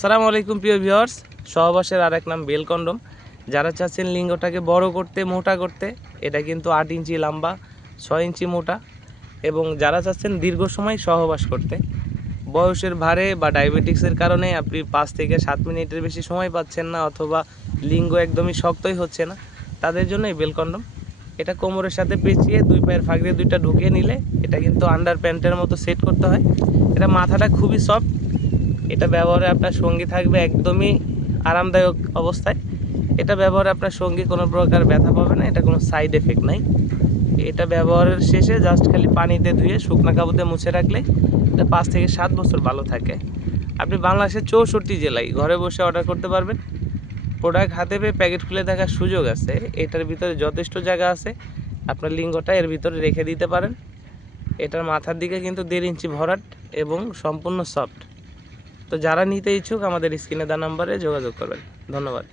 আসসালামু আলাইকুম প্রিয় ভিউয়ার্স, সহবাসের আরেক নাম বেল কন্ডম। যারা চাচ্ছেন লিঙ্গটাকে বড় করতে, মোটা করতে, এটা কিন্তু 8 ইঞ্চি লম্বা, 6 ইঞ্চি মোটা। এবং যারা চাচ্ছেন দীর্ঘ সময় সহবাস করতে, বয়সের ভারে বা ডায়াবেটিক্সের কারণে আপনি 5 থেকে 7 মিনিটের বেশি সময় পাচ্ছেন না, অথবা লিঙ্গ একদমই শক্তই হচ্ছে না, তাদের জন্য এই বেল কন্ডম। এটা কোমরের সাথে পেঁচিয়ে 2 পায়ের ফাঁক দিয়ে 2টা ঢুকিয়ে নিলে এটা কিন্তু আন্ডার প্যান্টের মতো সেট করতে হয়। এটা মাথাটা খুবই সফট। এটা ব্যবহারে আপনার সঙ্গী থাকবে একদমই আরামদায়ক অবস্থায়। এটা ব্যবহারে আপনার সঙ্গী কোনো প্রকার ব্যথা পাবে না, এটা কোনো সাইড এফেক্ট নাই। এটা ব্যবহারের শেষে জাস্ট খালি পানিতে ধুয়ে শুকনা কাপড়ে মুছে রাখলে এটা 5 থেকে 7 বছর ভালো থাকে। আপনি বাংলাদেশের 64 জেলায় ঘরে বসে অর্ডার করতে পারবেন। প্রোডাক্ট হাতে পেয়ে প্যাকেট খুলে দেখার সুযোগ আছে। এটার ভিতরে যথেষ্ট জায়গা আছে, আপনার লিঙ্গটা এর ভিতরে রেখে দিতে পারেন। এটার মাথার দিকে কিন্তু 1.5 ইঞ্চি ভরাট এবং সম্পূর্ণ সফট। তো যারা নিতে ইচ্ছুক আমাদের স্ক্রিনে দেওয়া নাম্বারে যোগাযোগ করবেন। ধন্যবাদ।